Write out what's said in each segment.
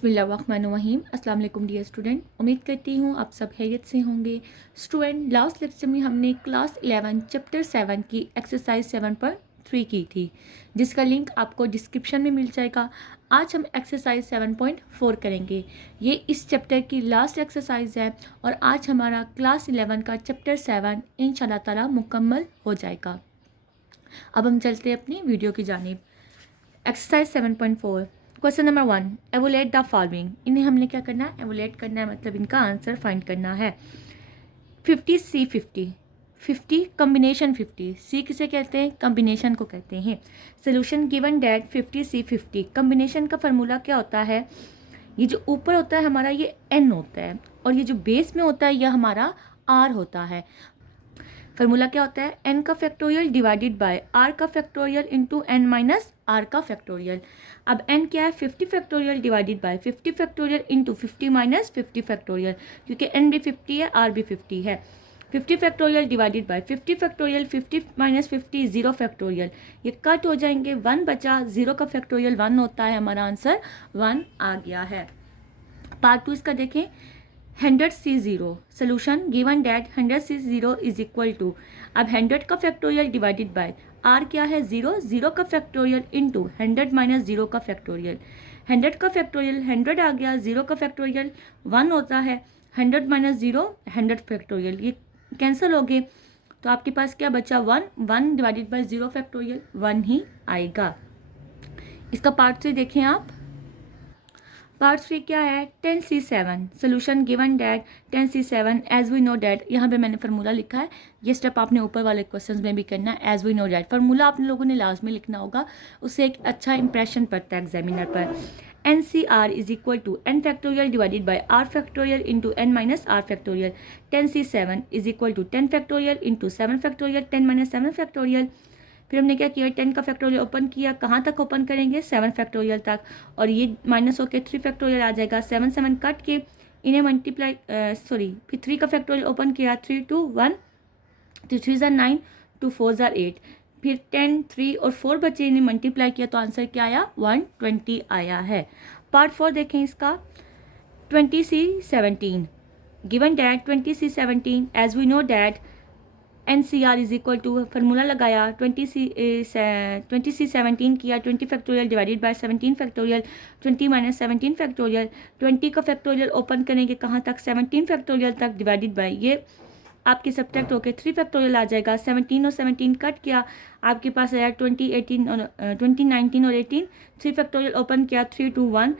बिस्मिल्लाहिर्रहमानिर्रहीम। अस्सलाम वालेकुम डियर स्टूडेंट, उम्मीद करती हूँ आप सब खैरियत से होंगे। स्टूडेंट, लास्ट लेक्चर में हमने क्लास 11 चैप्टर 7 की एक्सरसाइज 7.3 की थी, जिसका लिंक आपको डिस्क्रिप्शन में मिल जाएगा। आज हम एक्सरसाइज 7.4 करेंगे। ये इस चैप्टर की लास्ट एक्सरसाइज है और आज हमारा क्लास 11 का चैप्टर 7 इंशाल्लाह ताला मुकम्मल हो जाएगा। अब हम चलते हैं अपनी वीडियो की जानिब। Exercise 7.4 question number 1, evaluate the following. इन्हें हमने क्या करना है, एवोलेट करना है, मतलब इनका आंसर फाइंड करना है। 50C50, 50 कम्बिनेशन 50, सी किसे कहते हैं, कम्बिनेशन को कहते हैं। Solution given that 50C50, combination का फार्मूला क्या होता है, ये जो ऊपर होता है हमारा ये n होता है और ये जो बेस में होता है यह हमारा r होता है। फार्मूला क्या होता है, n का फैक्टोरियल डिवाइडेड बाय r का factorial into n minus r का फैक्टोरियल। अब n क्या है, 50 factorial divided bye 50 factorial into 50 minus 50 factorial, क्योंकि n भी 50 है r भी 50 है। 50 factorial divided bye 50 factorial, 50 minus 50 0 factorial, ये कट हो जाएंगे, 1 बचा, 0 का फैक्टोरियल 1 होता है, हमारा आंसर 1 आ गया है। पार्ट 2 इसका देखें, 100C0, solution given that 100C0 is equal to, अब 100 का फैक्टोरियल डिवाइडेड बाय r क्या है 0, 0 का फैक्टोरियल इंटू 100 माइनस 0 का फैक्टोरियल। 100 का फैक्टोरियल 100 आ गया, 0 का फैक्टोरियल 1 होता है, 100 माइनस 0 100 फैक्टोरियल, ये कैंसिल हो गए, तो आपके पास क्या बचा 1, 1 डिवाइडेड बाय 0 फैक्टोरियल 1 ही आएगा। इसका पार्ट 3 देखें आप। पार्ट 3 क्या है, 10C7, solution given that 10C7 as we know that, यहाँ पे मैंने फार्मूला लिखा है, ये स्टेप आपने ऊपर वाले क्वेश्चंस में भी करना है। As we know that formula आप लोगों ने लास्ट में लिखना होगा, उससे एक अच्छा इंप्रेशन पड़ता है एग्जामिनर पर। NCR is equal to n factorial divided by r factorial into n minus r factorial. 10C7 is equal to 10 factorial into 7 factorial, 10 minus 7 factorial. फिर हमने क्या किया, 10 का फैक्टोरियल ओपन किया, कहाँ तक ओपन करेंगे, 7 फैक्टोरियल तक, और ये माइनस होकर 3 फैक्टोरियल आ जाएगा, 7 7 कट के इन्हें मल्टीप्लाई फिर 3 का फैक्टोरियल ओपन किया, 3 2 1, तो 3 ज़ार 9, 2 4 ज़ार 8, फिर 10 3 और 4 बचे, इन्हें मल्टीप्लाई किया तो आंसर क्या आया, 120 आया है। पार्ट 4 देखें इसका, 20C17 given that 20C17 as we know that NCR is equal to, formula लगाया, 20C17 किया, 20 factorial divided by 17 factorial, 20 minus 17 factorial, 20 का फैक्टोरियल ओपन करेंगे कहाँ तक, 17 फैक्टोरियल तक, डिवाइडेड बाय ये आपके सब्ट्रैक्ट होकर 3 फैक्टोरियल आ जाएगा, 17 और 17 कट किया, आपके पास आया 20 18 और 20 19 और 18, 3 फैक्टोरियल ओपन किया, 3 2 1,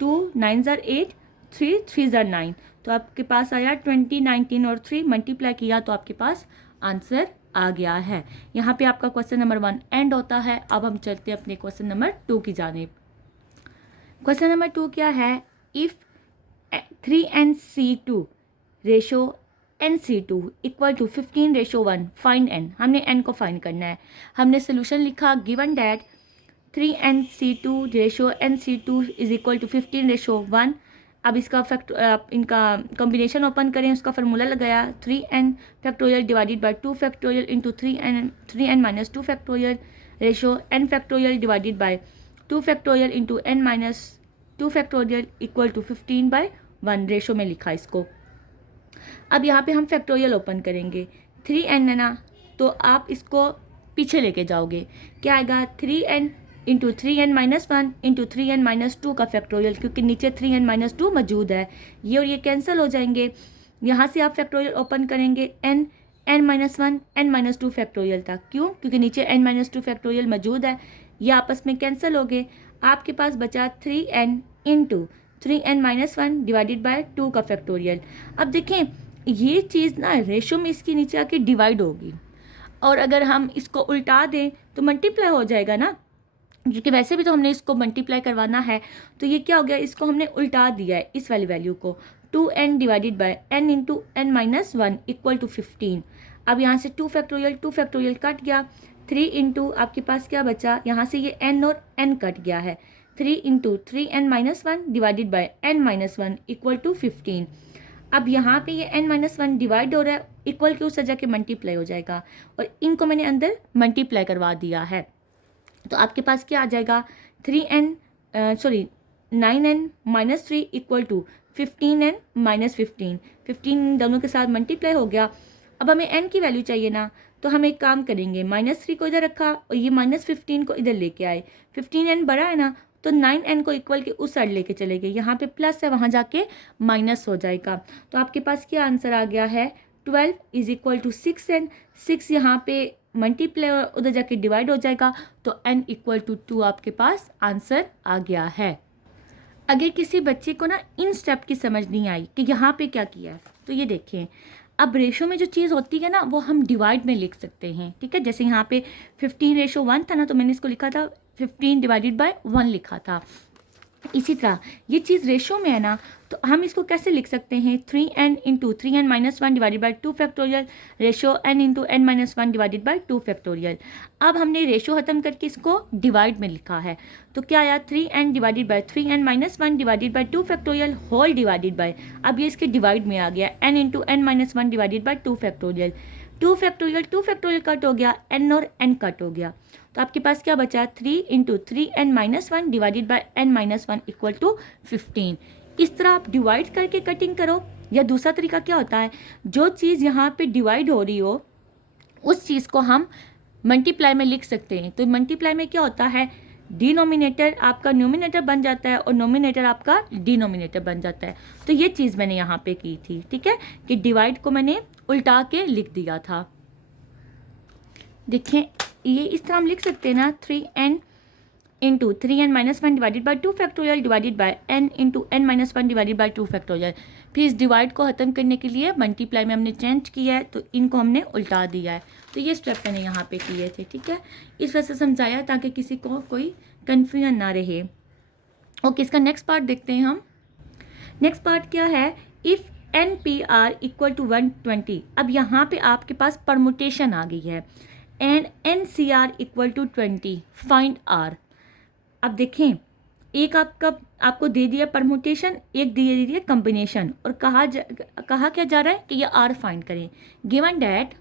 2 9 ज़ार 8, 3 3 ज़ार 9, तो आपके पास आया 20 19 और 3 मल्टीप्लाई किया तो आपके पास आंसर आ गया है। यहाँ पे आपका क्वेश्चन नंबर 1 एंड होता है। अब हम चलते हैं अपने क्वेश्चन नंबर 2 की जानिब। क्वेश्चन नंबर 2 क्या है, if 3NC2 ratio NC2 equal to 15:1 find n, हमने n को फाइंड करना है। हमने सोल्यूशन लिखा given that 3NC2 ratio NC2 is equal to 15:1। अब इसका इनका कॉम्बिनेशन ओपन करें, उसका फार्मूला लगाया, 3n factorial divided by 2 factorial into 3n minus 2 factorial ratio n factorial divided by 2 factorial into n minus 2 factorial equal to 15/1 ratio में लिखा इसको। अब यहाँ पे हम फैक्टोरियल ओपन करेंगे, 3n है ना, तो आप इसको पीछे लेके जाओगे, क्या आएगा 3n into 3n minus 1 into 3n minus 2 का फैक्टोरियल, क्योंकि नीचे 3n माइनस 2 मौजूद है, ये और ये कैंसिल हो जाएंगे। यहाँ से आप फैक्टोरियल ओपन करेंगे n minus 1 n minus 2 factorial तक, क्यों, क्योंकि नीचे n माइनस 2 फैक्टोरियल मौजूद है, ये आपस में कैंसिल हो गए। आपके पास बचा 3n into 3n minus 1 divided by 2 का फैक्टोरियल। अब देखें ये चीज़ ना रेशो में इसके नीचे आके डिवाइड होगी, और अगर हम इसको उल्टा दें तो मल्टीप्लाई हो जाएगा ना, क्योंकि वैसे भी तो हमने इसको मल्टीप्लाई करवाना है, तो ये क्या हो गया, इसको हमने उल्टा दिया है इस वाली वैल्यू को, 2n divided by n into n minus 1 equal to 15। अब यहाँ से 2 फैक्टोरियल कट गया, 3 इंटू आपके पास क्या बचा, यहाँ से ये n और n कट गया है, 3 into 3n minus 1 divided by n minus 1 equal to 15। अब यहाँ पे ये n माइनस 1 डिवाइड हो रहा है, इक्वल के उस सजा के मल्टीप्लाई हो जाएगा, और इनको मैंने अंदर मल्टीप्लाई करवा दिया है, तो आपके पास क्या आ जाएगा 3n 9n minus 3 equal to 15n minus 15, 15 दोनों के साथ मल्टीप्लाई हो गया। अब हमें n की वैल्यू चाहिए ना, तो हम एक काम करेंगे, -3 को इधर रखा और ये -15 को इधर लेके आए। 15n बड़ा है ना, तो 9n को इक्वल के उस साइड लेके चले गए। यहाँ पे प्लस है, वहाँ जाके माइनस हो जाएगा। तो आपके पास क्या आंसर आ गया है, 12 इज इक्वल टू 6n। 6 यहाँ पे मल्टीप्लाई उधर जाके डिवाइड हो जाएगा, तो n इक्वल टू 2 आपके पास आंसर आ गया है। अगर किसी बच्चे को ना इन स्टेप की समझ नहीं आई कि यहाँ पे क्या किया है, तो ये देखें, अब रेशो में जो चीज़ होती है ना, वो हम डिवाइड में लिख सकते हैं, ठीक है। जैसे यहाँ पे 15:1 था ना, तो मैंने इसको लिखा था 15 डिवाइडेड बाय 1 लिखा था। इसी तरह ये चीज़ रेशो में है ना, तो हम इसको कैसे लिख सकते हैं, 3n into 3n minus 1 divided by 2 factorial ratio n into n minus 1 divided by 2 factorial. अब हमने रेशो ख़त्म करके इसको डिवाइड में लिखा है, तो क्या आया, 3n divided by 3n minus 1 divided by 2 factorial whole divided by, अब ये इसके डिवाइड में आ गया, n into n minus 1 divided by 2 factorial. 2 factorial cut हो गया, n और n कट हो गया, तो आपके पास क्या बचा, 3 into 3n minus 1 divided by n minus 1 equal to 15। इस तरह आप डिवाइड करके कटिंग करो, या दूसरा तरीका क्या होता है, जो चीज़ यहाँ पे डिवाइड हो रही हो उस चीज़ को हम मल्टीप्लाई में लिख सकते हैं। तो मल्टीप्लाई में क्या होता है, डिनोमिनेटर आपका न्यूमिनेटर बन जाता है और नोमिनेटर आपका डिनोमिनेटर बन जाता है। तो ये चीज़ मैंने यहाँ पे की थी, ठीक है, कि डिवाइड को मैंने उल्टा के लिख दिया था। देखें, ये इस तरह हम लिख सकते हैं ना, 3n into 3n minus 1 divided by 2 factorial divided by n into n minus 1 divided by 2 factorial. फिर इस डिवाइड को ख़त्म करने के लिए मल्टीप्लाई में हमने चेंज किया है, तो इनको हमने उल्टा दिया है। तो ये स्टेप मैंने यहाँ पे किए थे, ठीक है, इस वजह से समझाया ताकि किसी को कोई कन्फ्यूजन ना रहे। ओके, इसका नेक्स्ट पार्ट देखते हैं हम। नेक्स्ट पार्ट क्या है, इफ़ NPR इक्वल टू 120। अब यहाँ पे आपके पास परमुटेशन आ गई है, and NCR equal to 20, find R। अब देखें, एक आपको दे दिया परमुटेशन, एक दे दिया कम्बिनेशन, और कहा क्या जा रहा है कि ये R फाइंड करें। Given that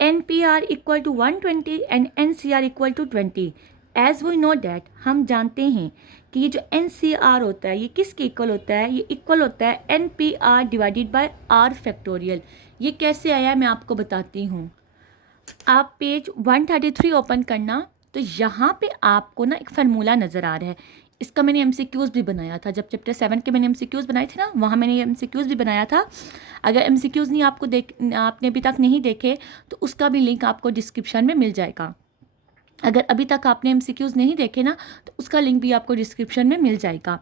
NPR equal to 120 and NCR equal to 20। As we know that, हम जानते हैं कि ये जो NCR होता है ये किसके इक्वल होता है, ये इक्वल होता है NPR divided by R factorial. ये कैसे आया है मैं आपको बताती हूँ। आप पेज 133 ओपन करना, तो यहाँ पे आपको ना एक फार्मूला नज़र आ रहा है। इसका मैंने MCQs भी बनाया था, जब चैप्टर 7 के मैंने MCQs बनाए थे ना, वहाँ मैंने MCQs भी बनाया था। अगर MCQs नहीं आपने अभी तक नहीं देखे, तो उसका भी लिंक आपको डिस्क्रिप्शन में मिल जाएगा। अगर अभी तक आपने MCQs नहीं देखे ना, तो उसका लिंक भी आपको डिस्क्रिप्शन में मिल जाएगा।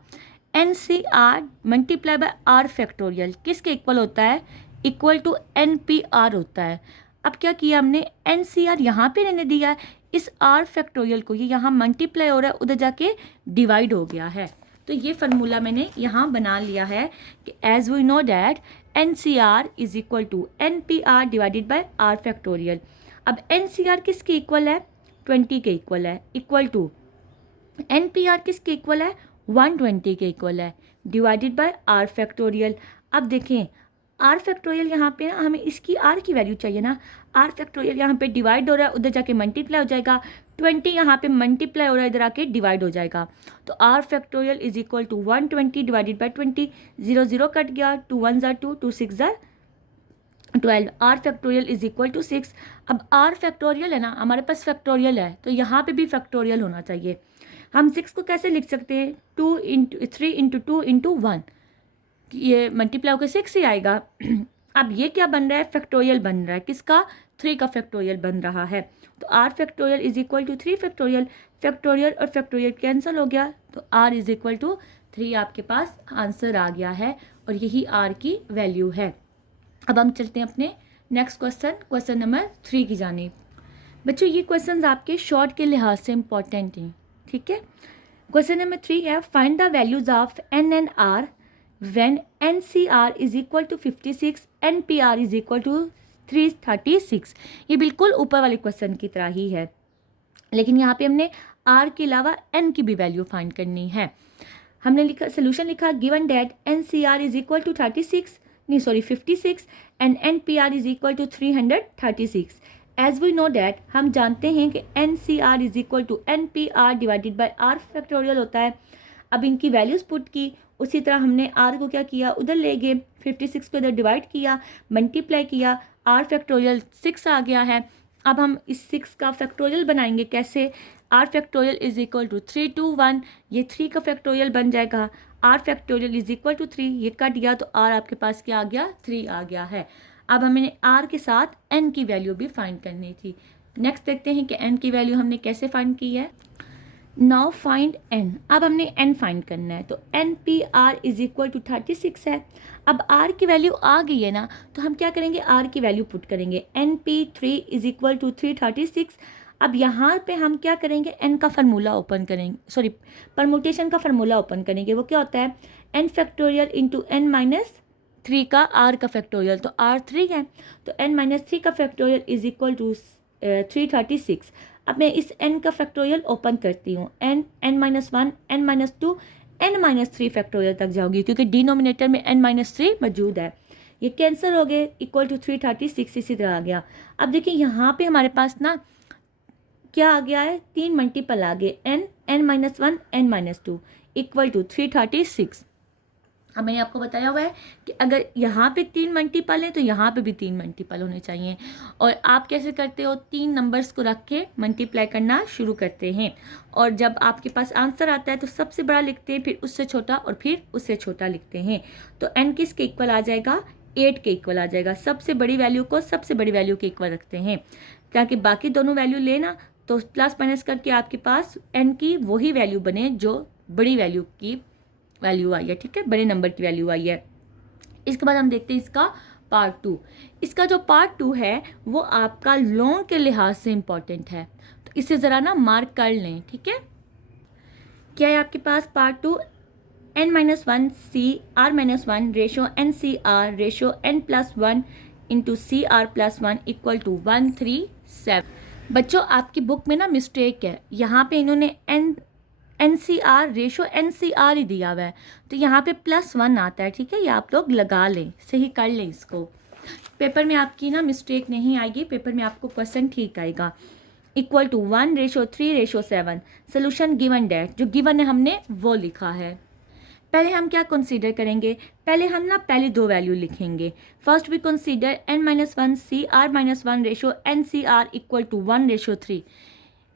NCR multiply by R factorial किसके इक्वल होता है, इक्वल टू NPR होता है। अब क्या किया हमने, NCR यहाँ पे रहने दिया है, इस R फैक्टोरियल को ये यहाँ मल्टीप्लाई हो रहा है, उधर जाके डिवाइड हो गया है। तो ये फार्मूला मैंने यहाँ बना लिया है कि as we know that NCR is equal to NPR divided by R factorial. अब NCR किसके इक्वल है, 20 के इक्वल है, इक्वल टू NPR किसके इक्वल है, 120 के इक्वल है, डिवाइडेड बाय R फैक्टोरियल। अब देखें, R फैक्टोरियल यहाँ पे ना हमें इसकी R की वैल्यू चाहिए ना, R फैक्टोरियल यहाँ पे डिवाइड हो रहा है, उधर जाके मल्टीप्लाई हो जाएगा, 20 यहाँ पे मल्टीप्लाई हो रहा है, इधर आके डिवाइड हो जाएगा। तो R factorial is equal to 120 divided by 20, 0 0 cut गया, 2 1 ज़ा 2, 2 6 ज़ा 12, R factorial is equal to 6। अब R फैक्टोरियल है ना, हमारे पास फैक्टोरियल है, तो यहाँ पे भी फैक्टोरियल होना चाहिए। हम 6 को कैसे लिख सकते हैं, 3 इंटू 2 इंटू 1, ये मल्टीप्लाई होकर 6 ही आएगा। अब ये क्या बन रहा है, फैक्टोरियल बन रहा है, किसका, 3 का फैक्टोरियल बन रहा है। तो R factorial is equal to 3 factorial, factorial और फैक्टोरियल कैंसिल हो गया, तो R इज इक्वल टू 3 आपके पास आंसर आ गया है, और यही R की वैल्यू है। अब हम चलते हैं अपने नेक्स्ट क्वेश्चन नंबर 3 की जानिब। बच्चों, ये क्वेश्चन आपके शॉर्ट के लिहाज से इंपॉर्टेंट हैं, ठीक है। क्वेश्चन नंबर 3 है, find the values of N and R when NCR is equal to 56, NPR is equal to 336। ये बिल्कुल ऊपर वाले क्वेश्चन की तरह ही है, लेकिन यहाँ पे हमने R के अलावा N की भी वैल्यू फाइंड करनी है। हमने लिखा, सोल्यूशन लिखा, given that NCR is equal to 56 and NPR is equal to 336। As we know that, हम जानते हैं कि NCR is equal to NPR divided by R factorial होता है। अब इनकी वैल्यूज़ पुट की, उसी तरह हमने r को क्या किया, उधर ले गए, 56 को इधर डिवाइड किया, मल्टीप्लाई किया, r फैक्टोरियल 6 आ गया है। अब हम इस 6 का फैक्टोरियल बनाएंगे, कैसे, r factorial is equal to 3 2 1, ये 3 का फैक्टोरियल बन जाएगा, r factorial is equal to 3, ये कट गया तो r आपके पास क्या आ गया, 3 आ गया है। अब हमें r के साथ n की वैल्यू भी फाइंड करनी थी। नेक्स्ट देखते हैं कि n की वैल्यू हमने कैसे फाइंड की है। नाउ फाइंड n, अब हमने n फाइंड करना है, तो N P R is equal to 36 है। अब r की वैल्यू आ गई है ना, तो हम क्या करेंगे, r की वैल्यू पुट करेंगे, N P 3 is equal to 336। अब यहाँ पे हम क्या करेंगे, n का फार्मूला ओपन करेंगे, सॉरी परमुटेशन का फार्मूला ओपन करेंगे। वो क्या होता है, n factorial into n minus 3 का r का फैक्टोरियल, तो r 3 है, तो n माइनस 3 का फैक्टोरियल इज इक्वल टू 336। अब मैं इस n का फैक्टोरियल ओपन करती हूँ, n minus 1, n minus 2, n minus 3 factorial तक जाऊँगी, क्योंकि डिनोमिनेटर में n माइनस 3 मौजूद है। ये कैंसिल हो गए, इक्वल टू 336 इसी तरह आ गया। अब देखिए यहाँ पे हमारे पास ना क्या आ गया है, 3 मल्टीपल आ गए, n minus 1, n minus 2 equal to 336। अब मैंने आपको बताया हुआ है कि अगर यहाँ पे 3 मल्टीपल है तो यहाँ पे भी 3 मल्टीपल होने चाहिए। और आप कैसे करते हो, 3 नंबर्स को रख के मल्टीप्लाई करना शुरू करते हैं, और जब आपके पास आंसर आता है तो सबसे बड़ा लिखते हैं, फिर उससे छोटा और फिर उससे छोटा लिखते हैं। तो n किसके इक्वल आ जाएगा, 8 के इक्वल आ जाएगा। सबसे बड़ी वैल्यू को सबसे बड़ी वैल्यू के इक्वल रखते हैं, ताकि बाकी दोनों वैल्यू लेना तो प्लस माइनस करके आपके पास n की वही वैल्यू बने जो बड़ी वैल्यू की वैल्यू आई है, ठीक है, बड़े नंबर की वैल्यू आई है। इसके बाद हम देखते हैं इसका पार्ट 2। इसका जो पार्ट 2 है वो आपका लॉन्ग के लिहाज से इम्पॉर्टेंट है, तो इसे ज़रा ना मार्क कर लें, ठीक है। क्या है आपके पास part 2, n minus 1 C R minus 1 ratio n C R ratio n plus 1 into C R plus 1 equal to 137। बच्चों आपकी बुक में ना मिस्टेक है, यहाँ पे इन्होंने NCR रेशो NCR ही दिया हुआ है, तो यहाँ पे +1 आता है, ठीक है, ये आप लोग लगा लें, सही कर लें इसको। पेपर में आपकी ना मिस्टेक नहीं आएगी, पेपर में आपको क्वेश्चन ठीक आएगा। Equal to 1:3:7। Solution given that, जो गिवन है हमने वो लिखा है। पहले हम क्या कंसीडर करेंगे, पहले हम ना पहली दो वैल्यू लिखेंगे। First we consider n-1 CR-1 ratio NCR equal to 1:3,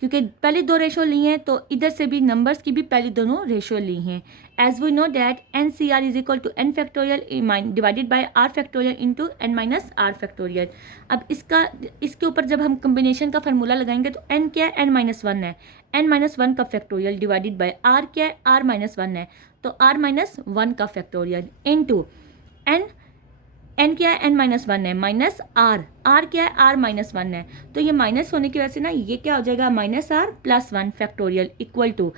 क्योंकि पहले दो रेशो ली हैं तो इधर से भी नंबर्स की भी पहले दोनों रेशो ली हैं। As we know that NCR is equal to n factorial divided by r factorial into n minus r factorial. अब इसके ऊपर जब हम कम्बिनेशन का फार्मूला लगाएंगे तो n क्या है, n-1 है, n-1 का फैक्टोरियल डिवाइडेड बाय r क्या है, r-1 है, तो r-1 का फैक्टोरियल इंटू n क्या है, n-1 है, माइनस r क्या है, r-1 है, तो ये माइनस होने की वजह से ना ये क्या हो जाएगा, -r + 1 फैक्टोरियल इक्वल टू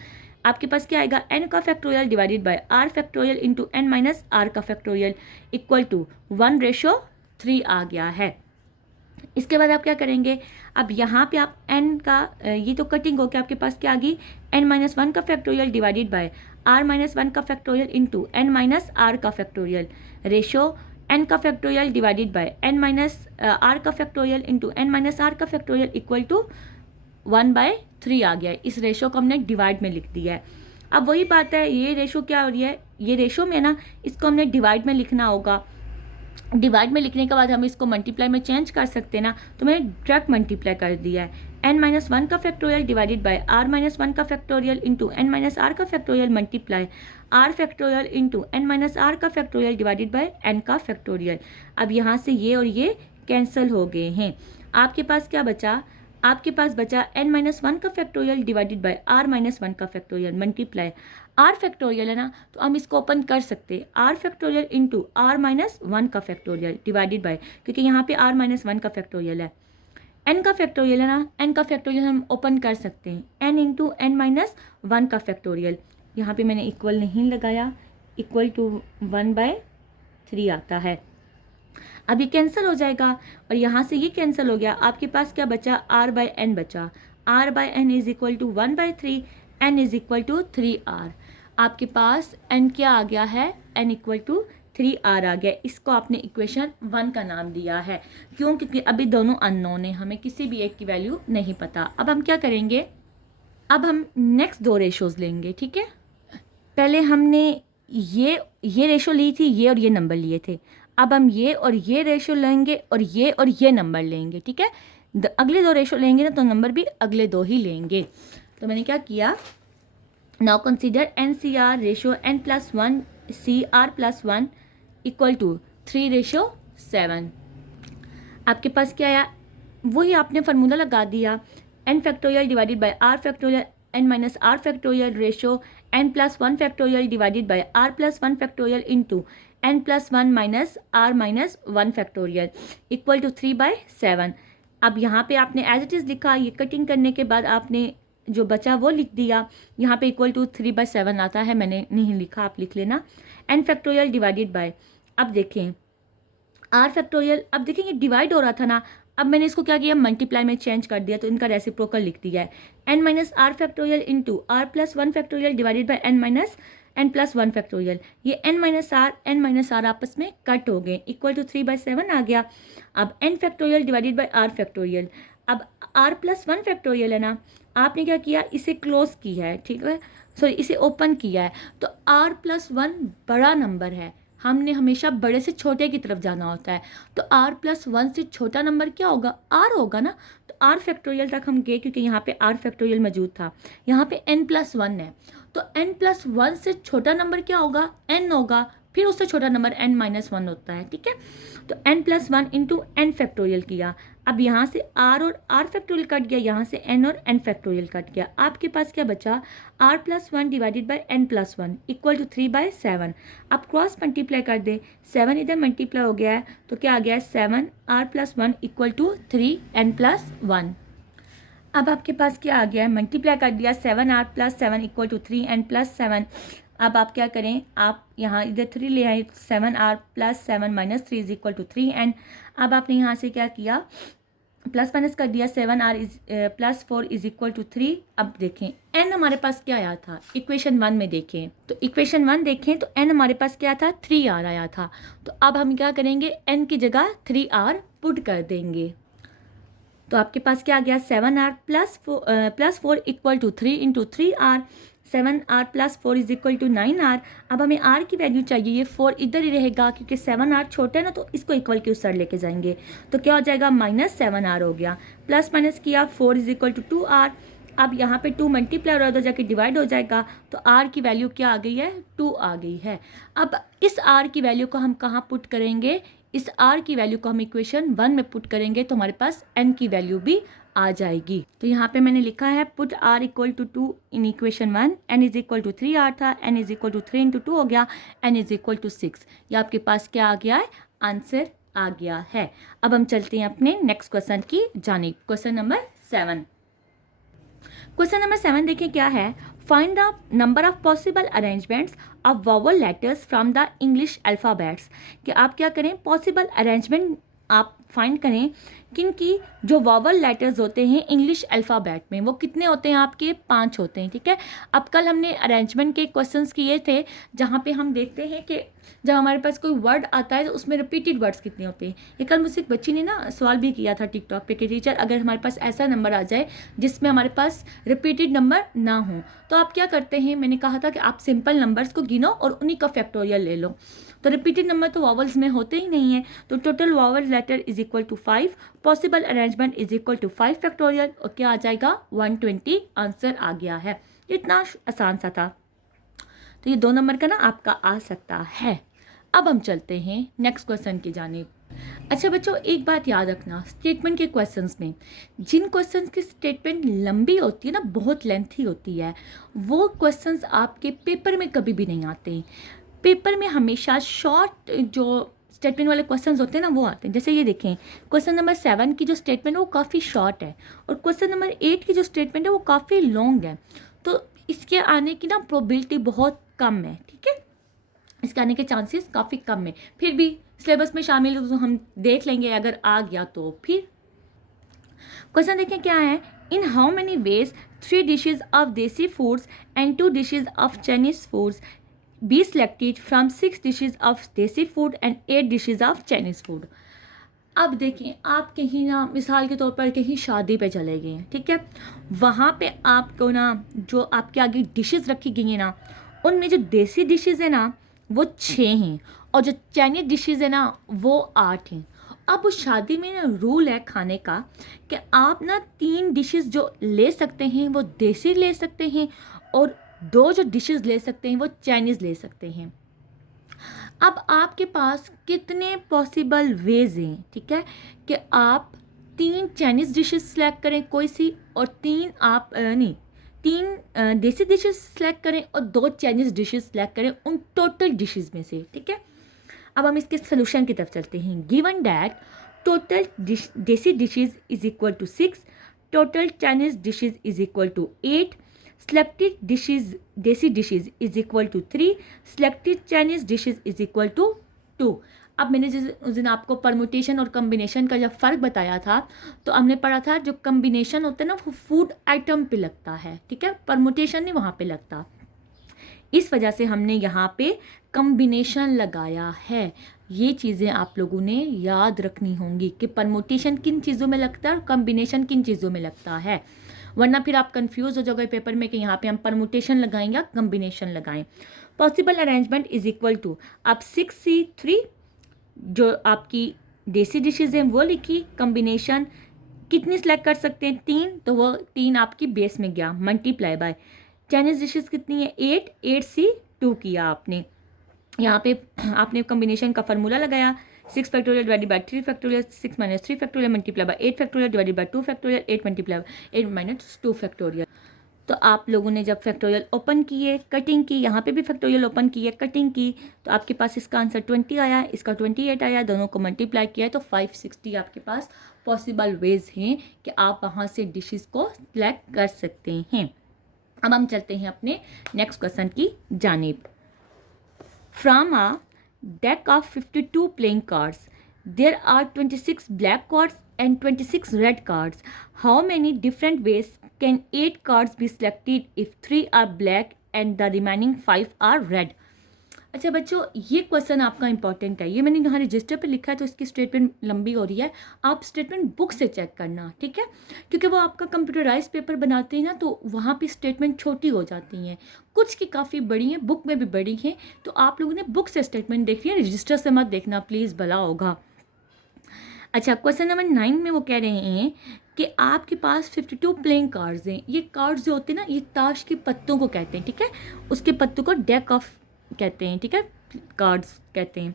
आपके पास क्या आएगा, n का factorial divided by r factorial into n minus r का फैक्टोरियल इक्वल टू 1:3 आ गया है। इसके बाद आप क्या करेंगे, अब यहाँ पे आप n का ये तो कटिंग हो के आपके पास क्या आ गई, n-1 का फैक्टोरियल डिवाइडेड बाय r-1 का factorial into n minus r का फैक्टोरियल रेशो n का factorial divided by n minus r का factorial into n minus r का फैक्टोरियल इक्वल टू 1/3 आ गया। इस रेशो को हमने डिवाइड में लिख दिया है। अब वही बात है, ये रेशो क्या हो रही है, ये रेशो में ना इसको हमने डिवाइड में लिखना होगा। डिवाइड में लिखने के बाद हम इसको मल्टीप्लाई में चेंज कर सकते हैं ना, तो मैंने डायरेक्ट मल्टीप्लाई कर दिया है। n-1 का फैक्टोरियल डिवाइडेड बाय r-1 का factorial into n minus r का factorial multiply r factorial into n minus r का फैक्टोरियल डिवाइडेड बाय n का फैक्टोरियल। अब यहाँ से ये और ये कैंसिल हो गए हैं। आपके पास क्या बचा, आपके पास बचा n-1 का फैक्टोरियल डिवाइडेड बाय r-1 का फैक्टोरियल मल्टीप्लाई r फैक्टोरियल है ना, तो हम इसको ओपन कर सकते हैं, r फैक्टोरियल इंटू r-1 का फैक्टोरियल डिवाइडेड बाय, क्योंकि यहाँ पे r-1 का फैक्टोरियल है, n का फैक्टोरियल है ना, n का फैक्टोरियल हम ओपन कर सकते हैं, n इंटू n-1 का फैक्टोरियल, यहाँ पे मैंने इक्वल नहीं लगाया, इक्वल टू 1/3 आता है। अब ये कैंसिल हो जाएगा और यहाँ से ये कैंसिल हो गया। आपके पास क्या बचा, r/n बचा, r/n is equal to 1/3, n is equal to 3r। आपके पास n क्या आ गया है, n इक्वल टू 3r आ गया। इसको आपने इक्वेशन 1 का नाम दिया है, क्यों, क्योंकि अभी दोनों अननोन है, हमें किसी भी एक की वैल्यू नहीं पता। अब हम क्या करेंगे, अब हम नेक्स्ट दो रेशोज़ लेंगे, ठीक है। पहले हमने ये रेशो ली थी, ये और ये नंबर लिए थे, अब हम ये और ये रेशो लेंगे और ये नंबर लेंगे, ठीक है। अगले 2 रेशो लेंगे ना तो नंबर भी अगले 2 ही लेंगे। तो मैंने क्या किया, now consider NCR ratio n+1 CR+1 equal to 3:7। आपके पास क्या आया, वही आपने फार्मूला लगा दिया, n divided by r n-r ratio n+1 divided by r+1 into n+1 r-1 equal to 3/7। अब यहाँ पे आपने एज इट इज़ लिखा, ये कटिंग करने के बाद आपने जो बचा वो लिख दिया, यहाँ पे इक्वल टू 3/7 आता है, मैंने नहीं लिखा, आप लिख लेना, n डिवाइडेड बाय, अब देखें r, अब देखें ये डिवाइड हो रहा था ना, अब मैंने इसको क्या किया, मल्टीप्लाई में चेंज कर दिया, तो इनका रेसिप्रोकल लिख दिया है, n-r into r+1 divided by n+1, ये n-r आपस में कट हो गए, इक्वल टू 3/7 आ गया। अब n डिवाइडेड बाई r, अब r+1 है ना, आपने क्या किया, इसे क्लोज किया है, ठीक है, सॉरी इसे ओपन किया है, तो r+1 बड़ा नंबर है, हमने हमेशा बड़े से छोटे की तरफ जाना होता है, तो r+1 से छोटा नंबर क्या होगा, r होगा ना, तो r तक हम गए क्योंकि यहाँ पे r मौजूद था, यहाँ पे n+1 है, तो n+1 से छोटा नंबर क्या होगा, n होगा, फिर उससे छोटा नंबर n-1 होता है, ठीक है। तो n+1 इंटू n किया, अब यहाँ से r और r कट गया, यहाँ से n और n कट गया, आपके पास क्या बचा, r+1 divided by n+1 equal to 3/7। अब क्रॉस मल्टीप्लाई कर दे, 7 इधर मल्टीप्लाई हो गया है, तो क्या आ गया है, 7r+1 इक्वल टू 3n+1। अब आपके पास क्या आ गया है, मल्टीप्लाई कर दिया, 7r+7 इक्वल टू 3n+7। अब आप क्या करें, आप यहाँ इधर 3 ले आए, 7r+7 - 3 is equal to 3n। अब आपने यहाँ से क्या किया, प्लस माइनस कर दिया, 7r+4 इज इक्वल टू 3। अब देखें n हमारे पास क्या आया था, इक्वेशन 1 में देखें, तो इक्वेशन 1 देखें तो n हमारे पास क्या था, 3r आया था, तो अब हम क्या करेंगे, n की जगह 3r पुट कर देंगे, तो आपके पास क्या आ गया, 7r+4 equal to 3 into 3r, 7r+4 is equal to 9r। अब हमें r की वैल्यू चाहिए, ये 4 इधर ही रहेगा क्योंकि 7r छोटा है ना, तो इसको इक्वल के उस साइड लेके जाएंगे, तो क्या हो जाएगा, -7r हो गया, प्लस माइनस किया, 4 इज इक्वल टू 2r। अब यहाँ पे 2 मल्टीप्लाई हो रहा है, जाके डिवाइड हो जाएगा, तो r की वैल्यू क्या आ गई है, 2 आ गई है। अब इस r की वैल्यू को हम कहाँ पुट करेंगे, इस r की वैल्यू को हम इक्वेशन 1 में पुट करेंगे, तो हमारे पास n की वैल्यू भी आ जाएगी। तो यहाँ पे मैंने लिखा है put r equal to 2 in equation 1, n is equal to 3r था, n is equal to 3 into 2 हो गया, n इज इक्वल टू 6। ये आपके पास क्या आ गया है, आंसर आ गया है। अब हम चलते हैं अपने नेक्स्ट क्वेश्चन की जानिब, क्वेश्चन नंबर 7। क्वेश्चन नंबर 7 देखिए क्या है, find the number of possible arrangements of vowel letters from the English alphabets, कि आप क्या करें, पॉसिबल अरेंजमेंट आप फाइंड करें किनकी जो वोवल लेटर्स होते हैं इंग्लिश अल्फ़ाबेट में, वो कितने होते हैं, आपके 5 होते हैं, ठीक है। अब कल हमने अरेंजमेंट के क्वेश्चंस किए थे, जहाँ पे हम देखते हैं कि जब हमारे पास कोई वर्ड आता है तो उसमें रिपीटेड वर्ड्स कितने होते हैं। ये कल मुझसे एक बच्ची ने ना सवाल भी किया था टिकटॉक पे कि टीचर अगर हमारे पास ऐसा नंबर आ जाए जिसमें हमारे पास रिपीटेड नंबर ना हो तो आप क्या करते हैं, मैंने कहा था कि आप सिंपल नंबर्स को गिनो और उन्हीं का फैक्टोरियल ले लो, तो रिपीटेड नंबर तो वॉवल्स में होते ही नहीं है, तो total vowel letter is equal to 5, possible arrangement is equal to 5 factorial, और क्या आ जाएगा, 120 आंसर आ गया है। इतना आसान सा था, तो ये 2 नंबर का ना आपका आ सकता है। अब हम चलते हैं नेक्स्ट क्वेश्चन की जानिब। अच्छा बच्चों, एक बात याद रखना, स्टेटमेंट के क्वेश्चंस में जिन क्वेश्चंस की स्टेटमेंट लंबी होती है ना, बहुत लेंथी होती है, वो क्वेश्चंस आपके पेपर में कभी भी नहीं आते। पेपर में हमेशा शॉर्ट जो स्टेटमेंट वाले क्वेश्चंस होते हैं ना, वो आते हैं। जैसे ये देखें, क्वेश्चन नंबर 7 की जो स्टेटमेंट है वो काफ़ी शॉर्ट है, और क्वेश्चन नंबर 8 की जो स्टेटमेंट है वो काफ़ी लॉन्ग है, तो इसके आने की ना प्रोबेबिलिटी बहुत कम है, ठीक है, इसके आने के चांसेस काफ़ी कम है। फिर भी सिलेबस में शामिल तो हम देख लेंगे, अगर आ गया तो फिर। क्वेश्चन देखें क्या है, in how many ways 3 dishes of desi foods and 2 dishes of Chinese foods be selected from 6 dishes of desi food and 8 dishes of Chinese food. अब देखें, आप कहीं ना मिसाल के तौर पर कहीं शादी पे चले गए हैं, ठीक है, वहाँ पे आपको ना जो आपके आगे डिशेस रखी गई हैं ना, उनमें जो देसी डिशेज़ है ना वो 6 हैं और जो चाइनीज डिशेज़ है ना वो 8 हैं। अब उस शादी में ना रूल है खाने का कि आप ना 3 डिशेस जो ले सकते हैं वो देसी ले सकते हैं और 2 जो डिशेस ले सकते हैं वो चाइनीज़ ले सकते हैं। अब आपके पास कितने पॉसिबल वेज हैं, ठीक है, कि आप 3 चाइनीज़ डिशेस सेलेक्ट करें कोई सी और 3 आप नहीं 3 देसी डिशेस सेलेक्ट करें और 2 चाइनीज़ डिशेस सेलेक्ट करें उन टोटल डिशेस में से, ठीक है। अब हम इसके सोल्यूशन की तरफ चलते हैं। Given that total desi dishes is equal to 6, total Chinese dishes is equal to 8, selected dishes desi dishes is equal to 3, selected Chinese dishes is equal to 2। अब मैंने उस दिन आपको परमुटेशन और कम्बिनेशन का जब फ़र्क बताया था तो हमने पढ़ा था जो कम्बिनेशन होता है ना वो फूड आइटम पे लगता है, ठीक है, परमुटेशन नहीं वहाँ पे लगता। इस वजह से हमने यहाँ पे कम्बिनेशन लगाया है। ये चीज़ें आप लोगों ने याद रखनी होंगी कि परमुटेशन किन चीज़ों में लगता है और कम्बिनेशन किन चीज़ों में लगता है, वरना फिर आप कंफ्यूज हो जाओगे पेपर में कि यहाँ पे हम परमुटेशन लगाएं या कम्बिनेशन लगाएं। Possible arrangement is equal to आप 6C3 जो आपकी देसी डिशेज़ हैं वो लिखी, कम्बिनेशन कितनी सेलेक्ट कर सकते हैं 3, तो वो 3 आपकी बेस में गया, मल्टीप्लाई बाय चाइनीज़ डिशेज़ कितनी है 8, 8C2 किया आपने। यहाँ पे आपने कम्बिनेशन का फार्मूला लगाया 6 factorial divided by 3 factorial, 6 minus 3 factorial multiply by 8 factorial divided by 2 factorial, 8 multiply by 8 minus 2 factorial. तो आप लोगों ने जब फैक्टोरियल ओपन किए, कटिंग की, यहाँ पे भी फैक्टोरियल ओपन किए, कटिंग की, तो आपके पास इसका आंसर 20 आया, इसका 28 आया, दोनों को मल्टीप्लाई किया है तो 560 आपके पास पॉसिबल वेज हैं कि आप वहाँ से डिशेस को सिलेक्ट कर सकते हैं। अब हम चलते हैं अपने नेक्स्ट क्वेश्चन की जानिब। From a deck of 52 playing cards, there are 26 black cards and 26 red cards. How many different ways can 8 cards be selected if 3 are black and the remaining 5 are red? अच्छा बच्चों, ये question आपका important है। ये मैंने यहाँ register पे लिखा है तो इसकी स्टेटमेंट लंबी हो रही है, आप स्टेटमेंट बुक से चेक करना, ठीक है, क्योंकि वो आपका कंप्यूटराइज पेपर बनाते हैं ना तो वहाँ पे स्टेटमेंट छोटी हो जाती हैं, कुछ की काफ़ी बड़ी हैं, बुक में भी बड़ी हैं, तो आप लोगों ने बुक से स्टेटमेंट देखनी है, रजिस्टर से मत देखना प्लीज़, भला होगा। अच्छा, क्वेश्चन नंबर 9 में वो कह रहे हैं कि आपके पास 52 प्लेइंग कार्ड्स हैं। ये कार्ड्स जो होते हैं ना ये ताश के पत्तों को कहते हैं, ठीक है, उसके पत्तों को डेक ऑफ कहते हैं, ठीक है, कार्ड्स कहते हैं।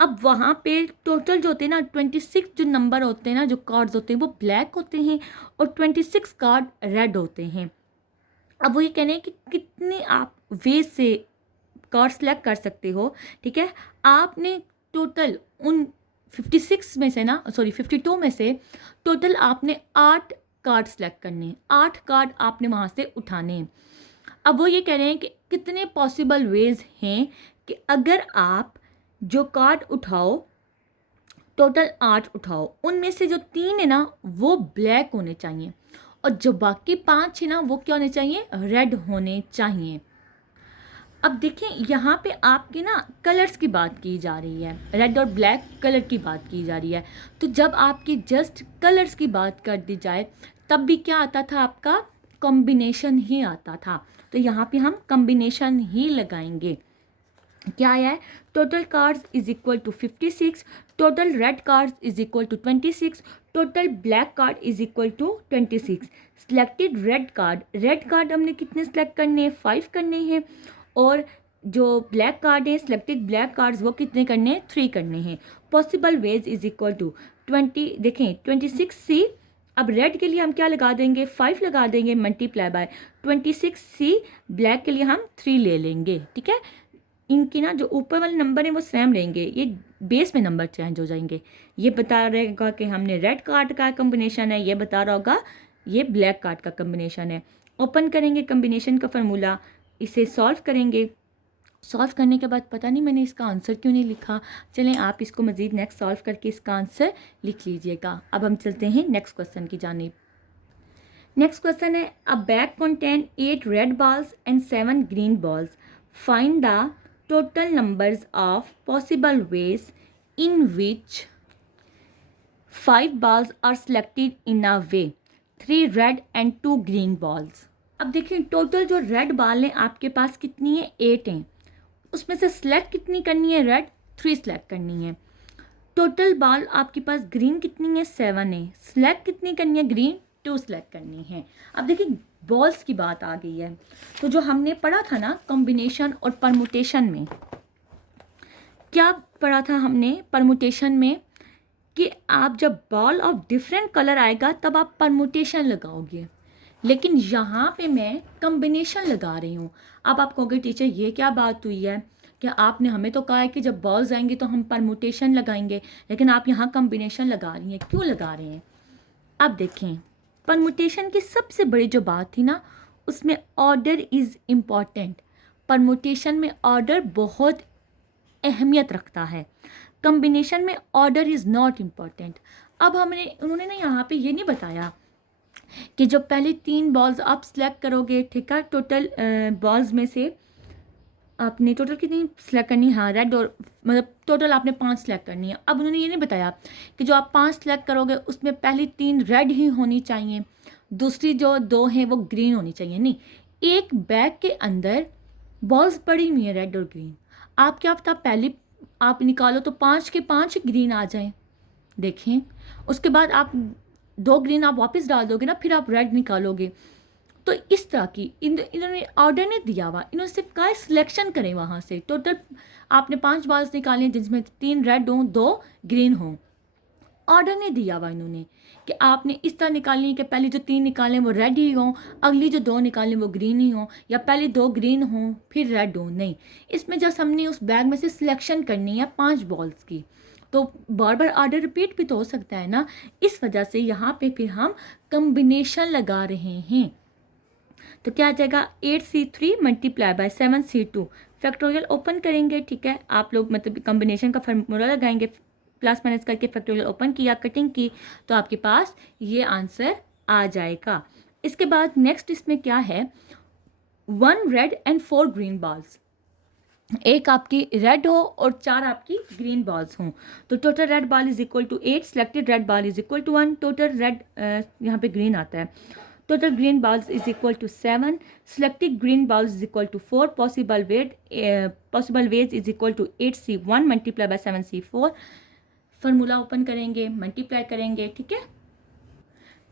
अब वहाँ पे टोटल जो होते हैं ना 26 जो नंबर होते हैं ना, जो कार्ड्स होते हैं वो ब्लैक होते हैं और 26 कार्ड रेड होते हैं। अब वो ये कहने हैं कि कितने आप वे से कार्ड सेलेक्ट कर सकते हो, ठीक है। आपने टोटल उन 56 में से ना, सॉरी 52 में से टोटल आपने 8 कार्ड सेलेक्ट करने हैं, 8 कार्ड आपने वहाँ से उठाने हैं। अब वो ये कह रहे हैं कि कितने पॉसिबल वेज हैं कि अगर आप जो कार्ड उठाओ, टोटल 8 उठाओ, उनमें से जो 3 है ना वो ब्लैक होने चाहिए और जो बाकी 5 है ना वो क्या होने चाहिए, रेड होने चाहिए। अब देखें यहाँ पे आपके ना कलर्स की बात की जा रही है, रेड और ब्लैक कलर की बात की जा रही है, तो जब आपकी जस्ट कलर्स की बात कर दी जाए तब भी क्या आता था, आपका कॉम्बिनेशन ही आता था। तो यहाँ पे हम कॉम्बिनेशन ही लगाएंगे। क्या है, total cards is equal to 56, total red cards is equal to 26, total black card is equal to 26। Selected red card हमने कितने सेलेक्ट करने हैं, 5 करने हैं, और जो ब्लैक कार्ड है सिलेक्टेड ब्लैक कार्ड्स वो कितने करने हैं, 3 करने हैं। Possible ways is equal to 20, देखें 26C। अब रेड के लिए हम क्या लगा देंगे, 5 लगा देंगे मल्टीप्लाई बाय 26C। ब्लैक के लिए हम 3 ले लेंगे, ठीक है। इनकी ना जो ऊपर वाले नंबर हैं वो सेम रहेंगे, ये बेस में नंबर चेंज हो जाएंगे। ये बता रहेगा कि हमने रेड कार्ड का कम्बिनेशन है, ये बता रहा होगा ये ब्लैक कार्ड का कम्बिनेशन है। ओपन करेंगे कम्बिनेशन का फार्मूला, इसे सॉल्व करेंगे। सॉल्व करने के बाद पता नहीं मैंने इसका आंसर क्यों नहीं लिखा, चलें आप इसको मज़ीद नेक्स्ट सॉल्व करके इसका आंसर लिख लीजिएगा। अब हम चलते हैं नेक्स्ट क्वेश्चन की जानिब। नेक्स्ट क्वेश्चन है, अ bag contain 8 red balls and 7 green balls, find the total numbers of possible ways in which 5 balls are selected in a way, 3 red and 2 green balls. अब देखिए टोटल जो red बाल हैं आपके पास कितनी है, 8 हैं। उसमें से सिलेक्ट कितनी करनी है, रेड 3 सिलेक्ट करनी है। टोटल बाल आपके पास ग्रीन कितनी है, 7 है। सिलेक्ट कितनी करनी है, ग्रीन 2 सिलेक्ट करनी है। अब देखिए बॉल्स की बात आ गई है। तो जो हमने पढ़ा था ना कॉम्बिनेशन और परमुटेशन में, क्या पढ़ा था हमने परमुटेशन में कि आप जब बॉल ऑफ डिफरेंट कलर आएगा तब आप परमुटेशन लगाओगे, लेकिन यहाँ पे मैं कॉम्बिनेशन लगा रही हूँ। अब आप कहोगे टीचर ये क्या बात हुई है, क्या आपने हमें तो कहा है कि जब बॉल्स आएंगी तो हम परमुटेशन लगाएंगे, लेकिन आप यहाँ कॉम्बिनेशन लगा रही हैं, क्यों लगा रहे हैं? अब देखें परमुटेशन की सबसे बड़ी जो बात थी ना, उसमें ऑर्डर इज़ इम्पॉर्टेंट। परमुटेशन में ऑर्डर बहुत अहमियत रखता है, कॉम्बिनेशन में ऑर्डर इज़ नॉट इम्पॉर्टेंट। अब उन्होंने ना यहाँ पे ये नहीं बताया कि जो पहले 3 बॉल्स आप सेलेक्ट करोगे, ठीक है, टोटल बॉल्स में से आपने टोटल कितनी सेलेक्ट करनी है, हाँ रेड, और मतलब टोटल आपने 5 सेलेक्ट करनी है। अब उन्होंने ये नहीं बताया कि जो आप 5 सेलेक्ट करोगे उसमें पहली 3 रेड ही होनी चाहिए, दूसरी जो 2 हैं वो ग्रीन होनी चाहिए। नहीं, एक बैग के अंदर बॉल्स पड़ी हुई है रेड और ग्रीन, आप क्या पता पहले आप निकालो तो 5 के 5 ग्रीन आ जाएं। देखें उसके बाद आप 2 ग्रीन आप वापस डाल दोगे ना, फिर आप रेड निकालोगे। तो इस तरह की इन्होंने ऑर्डर नहीं दिया हुआ, इन्होंने सिर्फ कहा सिलेक्शन करें वहाँ से। टोटल आपने 5 बॉल्स निकाली हैं जिसमें 3 रेड हों 2 ग्रीन हों। ऑर्डर नहीं दिया हुआ इन्होंने कि आपने इस तरह निकालनी है कि पहले जो 3 निकालें वो रेड ही हों, अगली जो 2 निकालें वो ग्रीन ही हों, या पहले 2 ग्रीन हों फिर रेड हों। नहीं, इसमें जस्ट हमने उस बैग में से सिलेक्शन करनी है 5 बॉल्स की, तो बार बार ऑर्डर रिपीट भी तो हो सकता है ना। इस वजह से यहाँ पे फिर हम कम्बिनेशन लगा रहे हैं। तो क्या आ जाएगा 8C3 multiply by 7C2 factorial open करेंगे, ठीक है, आप लोग मतलब कॉम्बिनेशन का फार्मूला लगाएंगे, प्लस माइनस करके फैक्टोरियल ओपन किया, कटिंग की, तो आपके पास ये आंसर आ जाएगा। इसके बाद नेक्स्ट इसमें क्या है, 1 रेड एंड 4 ग्रीन बॉल्स, एक आपकी रेड हो और 4 आपकी ग्रीन बॉल्स हों, तो total red ball is equal to 8, selected red ball is equal to 1, total red यहाँ पे ग्रीन आता है, total green balls is equal to 7, selected green balls is equal to 4, possible ways is equal to 8C1 multiply by 7C4। Formula open करेंगे, multiply करेंगे, ठीक है,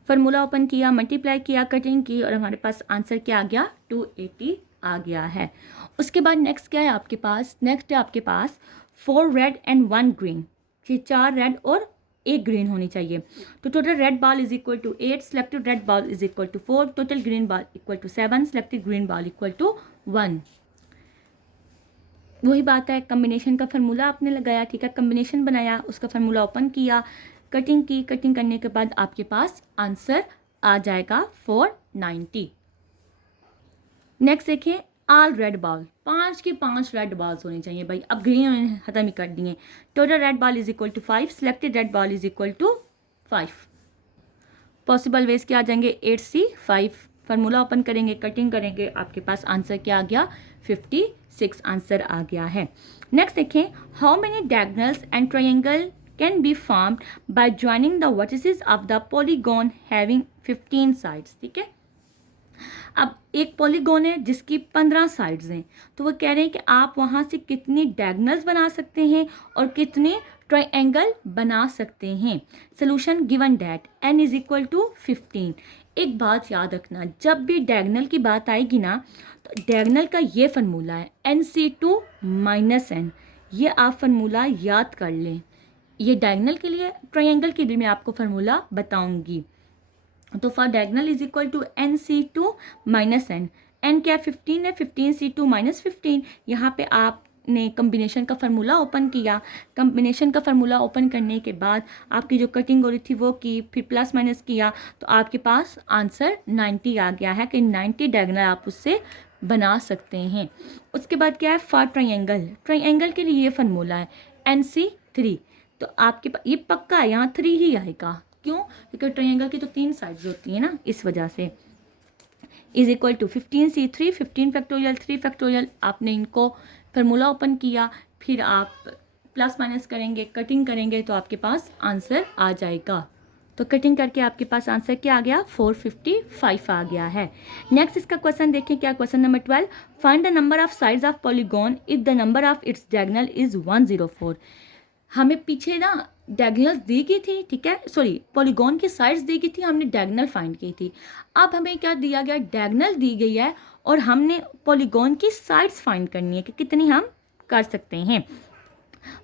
formula open किया, multiply किया, कटिंग की, और हमारे पास आंसर क्या आ गया, 280 आ गया है। उसके बाद नेक्स्ट क्या है आपके पास, नेक्स्ट है आपके पास 4 रेड एंड 1 ग्रीन, 4 रेड और 1 ग्रीन होनी चाहिए। तो total red ball is equal to 8, selected red ball is equal to 4, total green ball equal to 7, selected green ball equal to 1। वही बात है, कम्बिनेशन का फार्मूला आपने लगाया, ठीक है, कम्बिनेशन बनाया, उसका फार्मूला ओपन किया, कटिंग की, कटिंग करने के बाद आपके पास आंसर आ जाएगा 490। नेक्स्ट देखिए ऑल रेड बॉल, 5 के 5 रेड बॉल्स होने चाहिए भाई। अब ग्रीन खत्म ही कर दिए। Total red ball is equal to 5, selected red ball is equal to 5। Possible ways क्या आ जाएंगे, 8C5, फार्मूला ओपन करेंगे, कटिंग करेंगे, आपके पास आंसर क्या आ गया, 56 आंसर आ गया है। नेक्स्ट देखें, how many diagonals and triangle can be formed by joining the vertices of the polygon having 15 sides, ठीक है। अब एक पॉलीगॉन है जिसकी 15 साइड्स हैं, तो वो कह रहे हैं कि आप वहाँ से कितनी डायगोनल्स बना सकते हैं और कितने ट्रायंगल बना सकते हैं। Solution given that n is equal to 15। एक बात याद रखना, जब भी डायगोनल की बात आएगी ना, तो डायगोनल का ये फार्मूला है NC2 - n, ये आप फार्मूला याद कर लें। ये डायगोनल के लिए, ट्रायंगल के लिए मैं आपको फार्मूला बताऊंगी। तो for diagonal is equal to NC2 - n, n क्या 15 है, 15C2 - 15। यहाँ पे आपने कम्बिनेशन का फार्मूला ओपन किया, कम्बिनेशन का फार्मूला ओपन करने के बाद आपकी जो कटिंग हो रही थी वो की, फिर प्लस माइनस किया, तो आपके पास आंसर 90 आ गया है कि 90 डायगोनल आप उससे बना सकते हैं। उसके बाद क्या है, फॉर ट्रायंगल, ट्रायंगल के लिए ये फार्मूला है NC3, तो आपके पास ये पक्का है, यहाँ 3 ही आएगा। क्यों, क्योंकि ट्रायंगल की तो 3 साइड्स होती हैं ना, इस वजह से। Is equal to 15C3, 15 factorial 3 factorial, आपने इनको फार्मूला ओपन किया, फिर आप प्लस माइनस करेंगे, कटिंग करेंगे, तो आपके पास आंसर आ जाएगा। तो कटिंग करके आपके पास आंसर क्या आ गया, 455 आ गया है। नेक्स्ट इसका क्वेश्चन देखें, क्या question number 12, find the number of sides of polygon if the number of its diagonal is 104। हमें पीछे ना डायगोनल्स दी गई थी, ठीक है, सॉरी पॉलीगॉन की साइड्स दी गई थी, हमने डायगोनल फाइंड की थी। अब हमें क्या दिया गया, डायगोनल दी गई है और हमने पॉलीगॉन की साइड्स फाइंड करनी है कि कितनी हम कर सकते हैं।